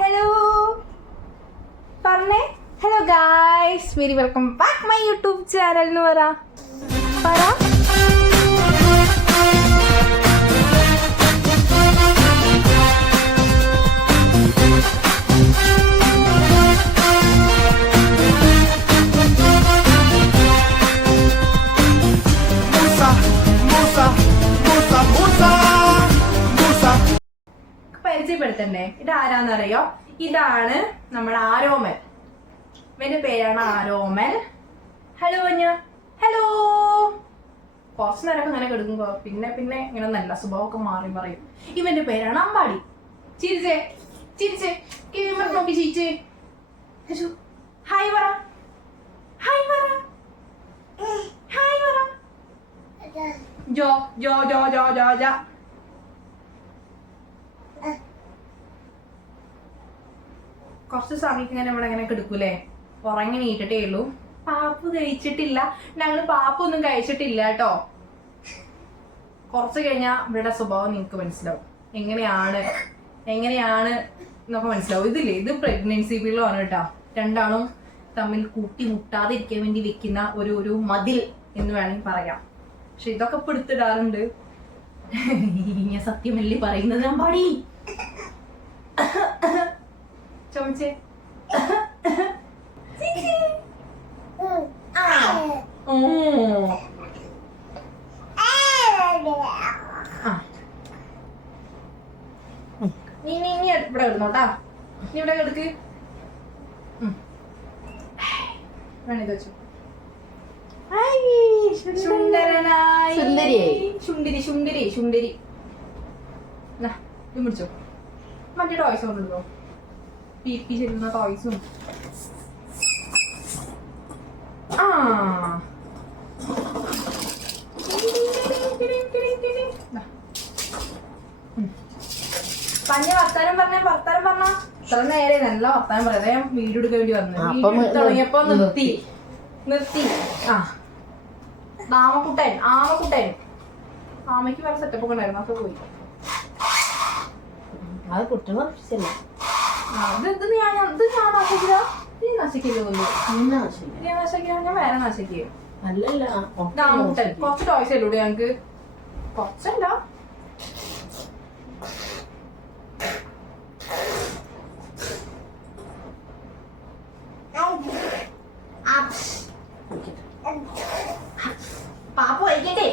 Hello പറഞ്ഞേ. Hello guys, very welcome back my YouTube channel എന്ന് പറ. പരിചയപ്പെടുത്തണ്ടേ? ഇതാരാന്നറിയോ? ഇതാണ് നമ്മുടെ ആരോമൽ. ഇവന്റെ പേരാണ് ആരോമൽ. ഹലോ കുഞ്ഞ. ഹലോ. കുറച്ചു നേരമൊക്കെ ഇങ്ങനെ കിടക്കുമ്പോ പിന്നെ പിന്നെ ഇങ്ങനെ നല്ല സ്വഭാവമൊക്കെ മാറി പറയും. ഇവന്റെ പേരാണ് അമ്പാടി. ചിരിച്ചേ ചിരിച്ചേ ക്യാമറ നോക്കി ചിരിച്ചേ. ഹായ് പറ. ഹായ് പറ. ഹായ് പറ. ജോ ജോ ജോ ജോ ജോ ജോ. കുറച്ച് സമയത്ത് ഇങ്ങനെ ഇവിടെ ഇങ്ങനെ കിടക്കൂലേ, ഉറങ്ങി നീട്ടിട്ടേ ഉള്ളൂ. പാപ്പ് കഴിച്ചിട്ടില്ല, ഞങ്ങള് പാപ്പൊന്നും കഴിച്ചിട്ടില്ല കേട്ടോ. കുറച്ച് കഴിഞ്ഞാൽ ഇവരുടെ സ്വഭാവം നിങ്ങൾക്ക് മനസ്സിലാവും, എങ്ങനെയാണ് എന്നൊക്കെ മനസ്സിലാവും. ഇതില്ലേ, ഇത് പ്രഗ്നൻസി പില്ലാണ് കേട്ടോ. രണ്ടാളും തമ്മിൽ കൂട്ടി മുട്ടാതിരിക്കാൻ വേണ്ടി വെക്കുന്ന ഒരു മതിൽ എന്ന് വേണമെങ്കിൽ പറയാം. പക്ഷെ ഇതൊക്കെ പിടുത്തിടാറുണ്ട്. ഞാൻ സത്യമല്ലേ പറയുന്നത് അമ്പാടി. ചുമച്ചേ. നീ ഇവിടെ കിടന്നോട്ടാ. നീ ഇവിടെ കിടക്ക്. വേണിത് വെച്ചു. ശുണ്ടിരി ശുണ്ടിരി ശുണ്ടിരി. ഇത് പിടിച്ചോ. മറ്റേ ടോയ്സ് കൊണ്ടുണ്ടോ? പീപ്പി ചെല്ലുന്ന ടോയ്സും. പഞ്ഞ വർത്താനം പറഞ്ഞ ഇത്ര നേരെ നല്ല വർത്താനം പറയാതെ ഞാൻ വീഡിയോ എടുക്കാൻ വേണ്ടി വന്നു. തുടങ്ങിയപ്പോ നിർത്തി. ആമക്കുട്ടൻ ആമയ്ക്ക് വേറെ സെറ്റപ്പ് ഒക്കെ ഉണ്ടായിരുന്നു, അപ്പൊ പോയി. അത് കുട്ടികളെ നശിച്ചല്ലേ. ഞാൻ വേറെ നശിക്കുക. അല്ലല്ല, കുറച്ച് ടോയ്സ് അല്ലൂടെ ഞങ്ങക്ക്. കുറച്ചല്ല, പാപ്പ് കഴിക്കട്ടെ.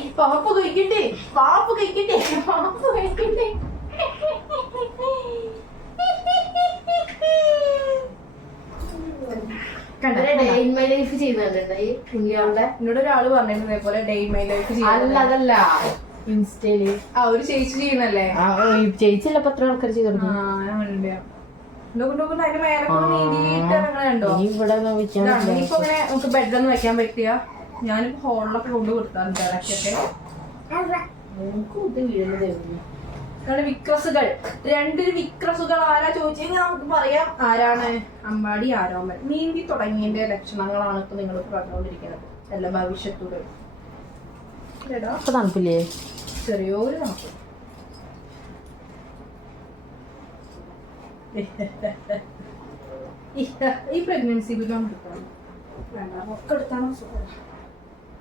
എന്നോട് ഒരാള് പറഞ്ഞിരുന്നു ഇതേപോലെ ഡേ ഇൻ മൈ ലൈഫ്. അതല്ല, ഇൻസ്റ്റയില് ഒരു ചേച്ചി ചെയ്യുന്നല്ലേ. ചേച്ചിയല്ല, എത്ര ആൾക്കാർ ചെയ്തു. അതിന് മേലെ നീണ്ടിട്ട് അങ്ങനെ കണ്ടോ. ഇനിയിപ്പോ ഇങ്ങനെ നമുക്ക് ബെഡൊന്നും വെക്കാൻ പറ്റിയ. ഞാനിപ്പോ ഹോളിലൊക്കെ കൊണ്ട് കൊടുത്താറുണ്ട് ഇടയ്ക്കൊക്കെ. വിക്രസുകൾ, രണ്ടൊരു വിക്രസുകൾ ആരാ ചോദിച്ചെങ്കിൽ നമുക്ക് പറയാം ആരാണ്. അമ്പാടി ആരോമൽ. നീന്തി തുടങ്ങിയതിന്റെ ലക്ഷണങ്ങളാണ് ഇപ്പൊ നിങ്ങൾ പറഞ്ഞുകൊണ്ടിരിക്കുന്നത്. അല്ല, ഭവിഷ്യത്തുകൾ. തണുപ്പില്ലേ? ചെറിയൊരു തണുപ്പ്. ഈ പ്രഗ്നൻസി ബില്ലും എടുക്കണം. വേണ്ട, ഒക്കെ എടുത്താണോ സുഖം.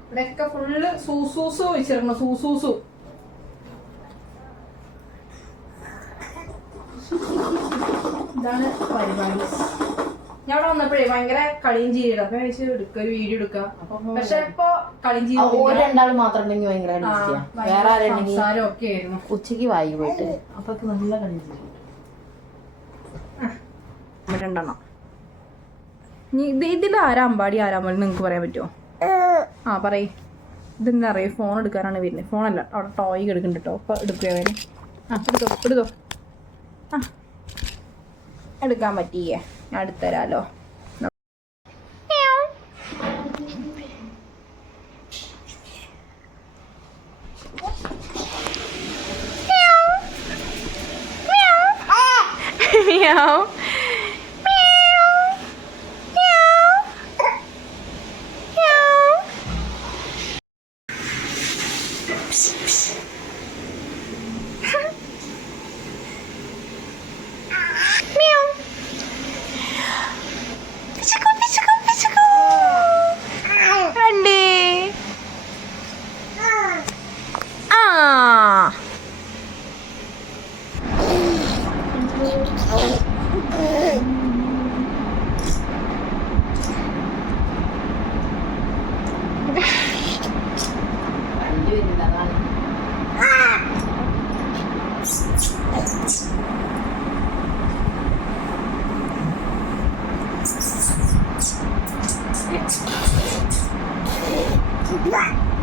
ഇവിടെയൊക്കെ ഫുള്ള് സൂസൂസു വെച്ചിരുന്നു. സൂസൂസു ഇതാണ് പരിപാടി. ഞാൻ ഇവിടെ വന്നപ്പോഴേ ഭയങ്കര കളിയും ചെയ്യണം. അപ്പൊ എടുക്ക, ഒരു വീഡിയോ എടുക്കാം. പക്ഷെ ഇപ്പൊ കളിയും ചെയ്യും രണ്ടാളും മാത്രം ഉണ്ടെങ്കിൽ ഭയങ്കര വേറെ ആരെങ്കിലും ഒക്കെ ആയിരുന്നു. ഉച്ചക്ക് വായി പോയിട്ട് അപ്പൊ നല്ല കളി ചെയ്യും. രണ്ടെണ്ണം. ഇതിൽ ആരാ അമ്പാടി ആരാമൽ നിങ്ങക്ക് പറയാൻ പറ്റുമോ? പറയ്. ഇതെന്താ അറിയാം, ഫോൺ എടുക്കാനാണ് വരുന്നത്. ഫോണല്ല, അവിടെ ടോയ് എടുക്കുന്നുണ്ട് കേട്ടോ. അപ്പൊ എടുക്കുക അവര്. എടുത്തോ. എടുക്കാൻ പറ്റിയേ, ഞാൻ എടുത്തരാലോ.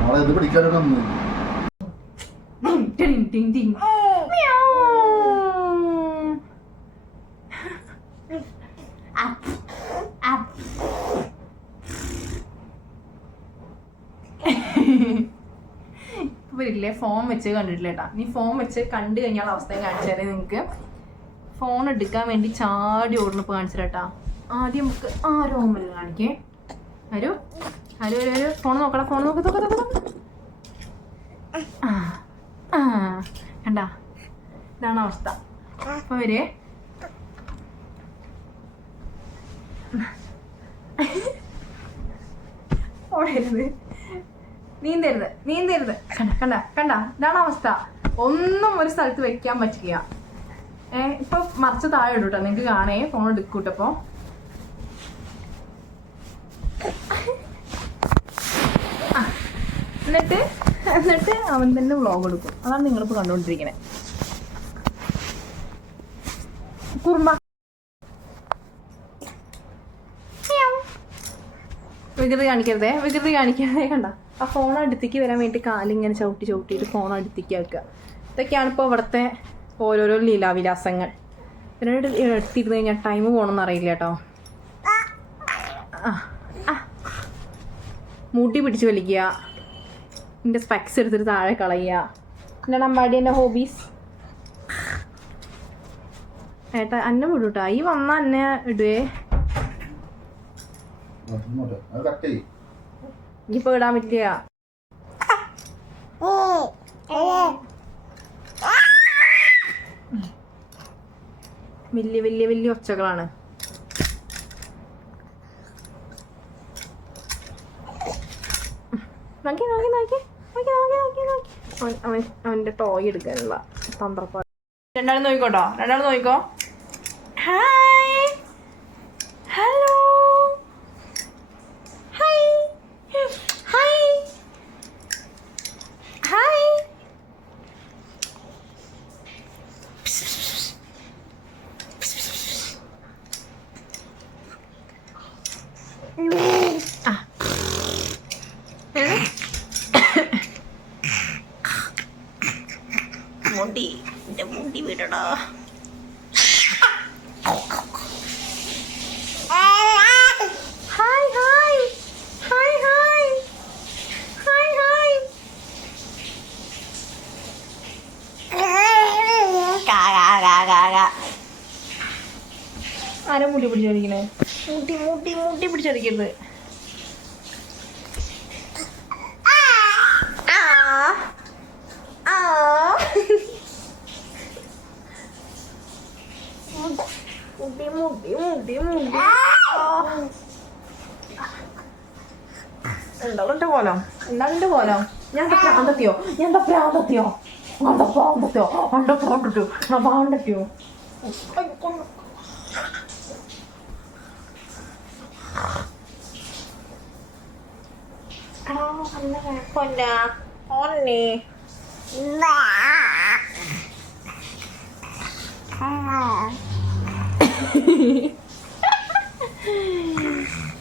മോളെ ഇത് പിടിക്കാനൊക്കെ വന്നു. ടിങ് ടിങ് ടിങ്. മ്യാവ്. അപ്പ്, അപ്പ്. ഇപ്പൊ വരില്ലേ ഫോൺ വെച്ച് കണ്ടിട്ടില്ല കേട്ടാ. നീ ഫോൺ വെച്ച് കണ്ടു കഴിഞ്ഞാൽ അവസ്ഥയും കാണിച്ചാലേ നിങ്ങക്ക് ഫോൺ എടുക്കാൻ വേണ്ടി ചാടി ഓടുന്നപ്പോ കാണിച്ചിട്ടാ. ആദ്യം നമുക്ക് ആരോമൽ കാണിക്കേ. ഒരു ഹലോ ഒരു ഫോൺ നോക്കടാ. ഫോൺ നോക്ക് നോക്ക് നോക്ക് നോക്ക്. ആ ആ കണ്ടാ, ഇതാണ് അവസ്ഥ. അപ്പൊ വരെ ഓടരുത്, നീന്തരുത്, നീന്തരുത്. കണ്ട കണ്ട കണ്ട, ഇതാണ് അവസ്ഥ. ഒന്നും ഒരു സ്ഥലത്ത് വെക്കാൻ പറ്റില്ല. ഇപ്പൊ മറിച്ച് താഴെ ഇടും കേട്ടോ, നിങ്ങക്ക് കാണേ. ഫോൺ എടുക്കൂട്ടപ്പോ എന്നിട്ട് എന്നിട്ട് അവൻ തന്നെ വ്ളോഗ് എടുക്കും. അതാണ് നിങ്ങളിപ്പോൾ കണ്ടുകൊണ്ടിരിക്കണേ. കുറുമ്പ വികൃതി കാണിക്കരുതേ, വികൃതി കാണിക്കരുതേ. കണ്ട ആ ഫോൺ അടുത്തേക്ക് വരാൻ വേണ്ടി കാലിങ്ങനെ ചവിട്ടി ചവിട്ടിയിട്ട് ഫോൺ അടുത്തേക്ക് ആക്കുക. ഇതൊക്കെയാണ് ഇപ്പോൾ ഇവിടുത്തെ ഓരോരോ ലീലാവിലാസങ്ങൾ. ഇതിനോട് എടുത്തിരുന്ന് കഴിഞ്ഞാൽ ടൈം പോകണമെന്ന് അറിയില്ല കേട്ടോ. മൂട്ടി പിടിച്ച് വലിക്കുക, എൻ്റെ സ്പെക്സ് എടുത്തിട്ട് താഴെ കളയുക. എന്താണ് അമ്പാടി എൻ്റെ ഹോബീസ്? ഏട്ടാ അന്നെ വിടൂട്ടാ, ഈ വന്ന അന്നെ ഇടുവേ. ഇനിയിപ്പോ ഇടാൻ പറ്റില്ല. വലിയ വലിയ വലിയ ഒച്ചകളാണ്. നോക്കി നോക്കി നോക്കി നോക്കി നോക്കി നോക്കി നോക്കി. അവൻ്റെ ടോയ് എടുക്കാനുള്ള തന്ത്രപ്പാട്. രണ്ടാളും നോക്കിക്കോട്ടോ, രണ്ടാളും നോക്കിക്കോ. Hi hello hi hi hi. മുടി, എൻ്റെ മുടി വിടടാ. Hi hi hi hi hi hi. ആരാ മുടി പിടിച്ചടിക്കണേ? മുടി മുടി മുടി പിടിച്ചടിക്കരുത്. മുടി മുടി മുടി മുടി. എന്താ കോലം? എന്താ കോലം? ഞാൻ പ്രാന്തത്തിയോ? ഞാൻ പ്രാന്തത്തിയോ? പ്രാന്തത്തിയോ? പ്രാന്തത്തിയോ? പ്രാന്തത്തിയോ?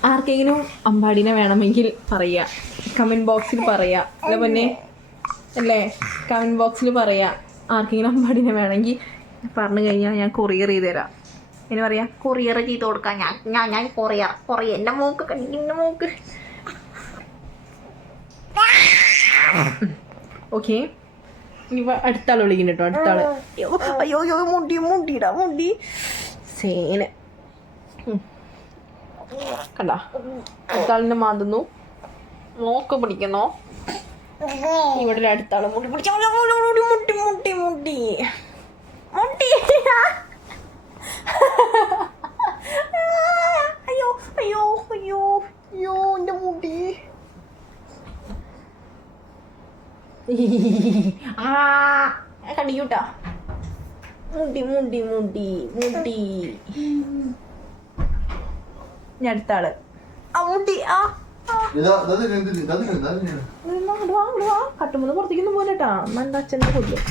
ആർക്കെങ്കിലും അമ്പാടിനെ വേണമെങ്കിൽ പറയാ, കമന്റ് ബോക്സിൽ പറയാ. അല്ല പൊന്നെ അല്ലേ, കമന്റ് ബോക്സിൽ പറയാ. ആർക്കെങ്കിലും അമ്പാടിനെ വേണമെങ്കിൽ പറഞ്ഞു കഴിഞ്ഞാൽ ഞാൻ കൊറിയർ ചെയ്ത് തരാം. എന്നെ പറയാ, കൊറിയർ ചെയ്ത് കൊടുക്കാം. ഞാൻ കൊറിയർ എൻ്റെ മൂക്ക് കണ്ടിൻ്റെ മൂക്ക്. ഓക്കെ, ഇവ അടുത്താൾ വിളിക്കുന്നു കേട്ടോ. അടുത്താള് അയ്യോ അയ്യോ മുടി മുടിടാ മുടി സേന കണ്ട. അടുത്താളിനെ മാന്തുന്നു, നോക്ക് പിടിക്കുന്നോ. ഇവിടെ അടുത്താള് മുടി പിടിച്ച മുടി മുട്ടി മുട്ടി മുട്ടി മുട്ടി. അയ്യോ അയ്യോ അയ്യോ അയ്യോ എൻ്റെ മുടി. കടിക്കൂട്ടാ. മുടി മുടി മുടി മുടി. ഇനി അടുത്ത ആള്. ആ മുടി. ആ കട്ടുമ്പോ പുറത്തേക്കൊന്നും പോലെട്ടാ. അമ്മ എന്താ അച്ഛൻ്റെ കൊല്ലും.